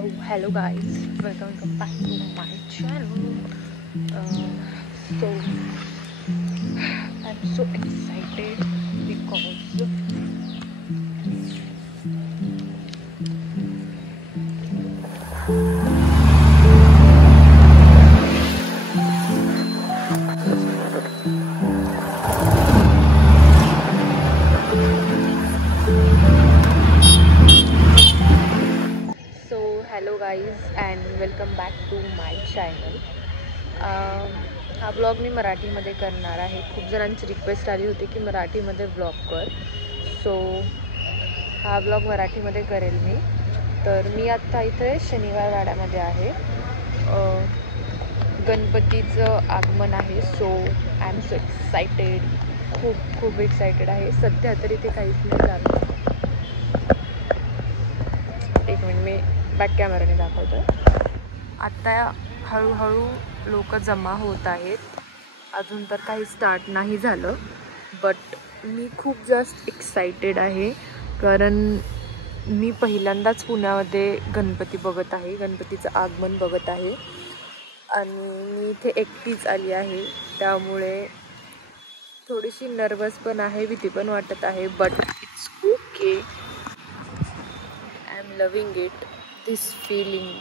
Hello guys, welcome back to my channel. So I'm so excited because hello guys and welcome back to my channel. हा blog मी मराठीमध्ये करणार आहे. खूप जणांची request आली होती की मराठीमध्ये ब्लॉग कर, सो हा ब्लॉग मराठीमध्ये करेल मी. तर मी आत्ता इथे शनिवार वाड्यामध्ये आहे. गणपतीचं आगमन आहे, so I am so excited. खूप एक्सायटेड आहे. सध्या तरी ते काहीच नाही झालं. एक मिनिट, मी बॅक कॅमेराने दाखवतो. आत्ता हळूहळू लोक जमा होत आहेत. अजून तर काही स्टार्ट नाही झालं, बट मी खूप जास्त एक्सायटेड आहे. कारण मी पहिल्यांदाच पुण्यामध्ये गणपती बघत आहे, गणपतीचं आगमन बघत आहे. आणि मी इथे एकटीच आली आहे, त्यामुळे थोडीशी नर्वस पण आहे, भीती पण वाटत आहे. But it's okay. I am loving it, this feeling.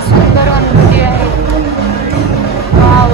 सुंदर गणपती आहे. वाव.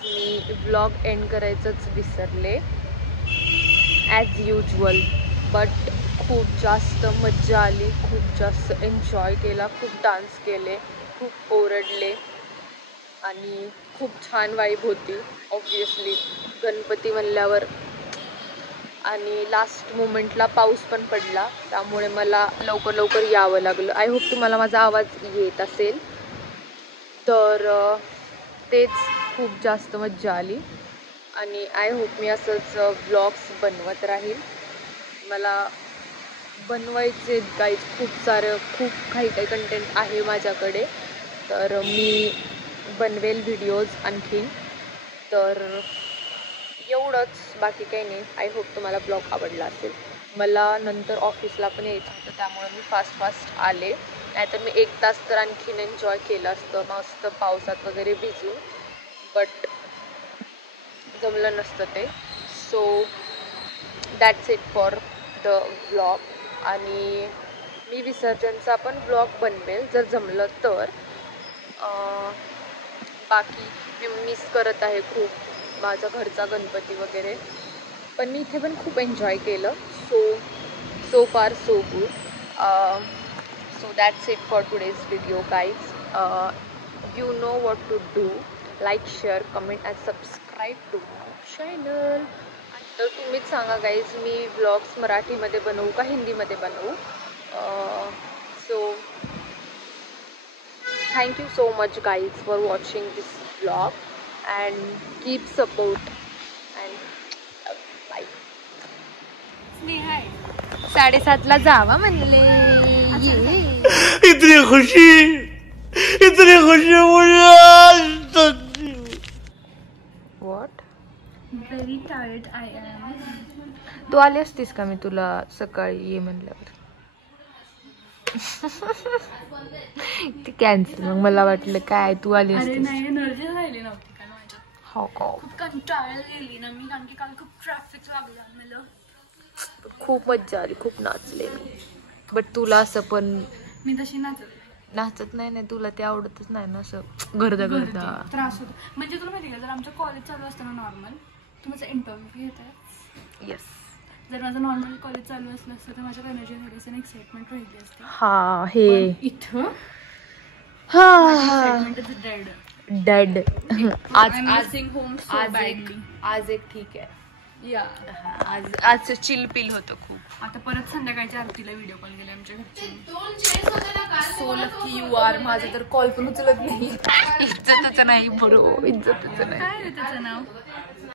मी व्लॉग एंड करायचंच विसरले ॲज युजल. बट खूप जास्त मज्जा आली, खूप जास्त एन्जॉय केला, खूप डान्स केले, खूप ओरडले आणि खूप छान वाईब होती. ऑब्वियसली गणपती म्हणल्यावर. आणि लास्ट मोमेंटला पाऊस पण पडला, त्यामुळे मला लवकर यावं लागलं. आय होप तुम्हाला माझा आवाज येत असेल. तर तेच खूप जास्त मज्जा आली आणि आय होप मी असंच व्लॉग्स बनवत राहील. मला बनवायचे गाईज खूप काही कंटेंट आहे माझ्याकडे, तर मी बनवेल व्हिडिओज आणखीन. तर एवढंच, बाकी काही नाही. आय होप तुम्हाला ब्लॉग आवडला असेल. मला नंतर ऑफिसला पण यायचं होतं, त्यामुळे मी फास्ट आले. नाहीतर मी 1 तास तर आणखीन एन्जॉय केलं असतं मस्त पावसात वगैरे भिजून, बट जमलं नसतं ते. So that's it for the vlog. आणि मी विसर्जनचा पण व्लॉग बनवेल जर जमलं तर. बाकी मी मिस करत आहे खूप माझा घरचा गणपती वगैरे, पण मी इथे पण खूप एन्जॉय केलं. सो फार so good. So that's it for today's video guys. You know what to do. Like, share, comment and subscribe to my channel. तर तुम्हीच सांगा गाईज, मी व्लॉग्स मराठीमध्ये बनवू का हिंदीमध्ये बनवू. So thank you so much guys for watching this vlog and keep support and bye. 7:30 ला जावा म्हणले. इतनी खुशी मुझे. What? Very tired I am. तू आली असतीस का मी तुला सकाळी ये म्हणल्यावर. ते कॅन्सल. मग मला वाटलं काय तू आली अरे असतीस. नाही, एनर्जी राहिली नव्हती का माझ्यात. हो का. खूप कंटाळा गेली ना मी, कारण की काल खूप ट्रॅफिक लागलं मला. खूप मज्जा आली, खूप नाचले मी. बट तुला असं पण मी तशी नाचत नाही, तुला ते आवडतच नाही ना असं गर्दा त्रास होतो. म्हणजे तुला माहिती का, जर आमचं कॉलेज चालू असतं ना नॉर्मल, तुमचा इंटरव्ह्यू घेत आहे. येस. जर माझं नॉर्मल कॉलेज चालू असलं असतं तर माझ्या एनर्जी थोडीशी एक्साइटमेंट राहिली असते. हा हे इथं डेड. आज एक ठीक आहे. आज चिल पिल होतं खूप. आता परत संध्याकाळच्या आरतीला व्हिडिओ कॉल केला आमच्या घरचे. So lucky you are. माझं तर कॉल पण उचलत नाही. इज्जतच नाही बरोबर, इज्जतच नाही. काय रे त्याचं नाव?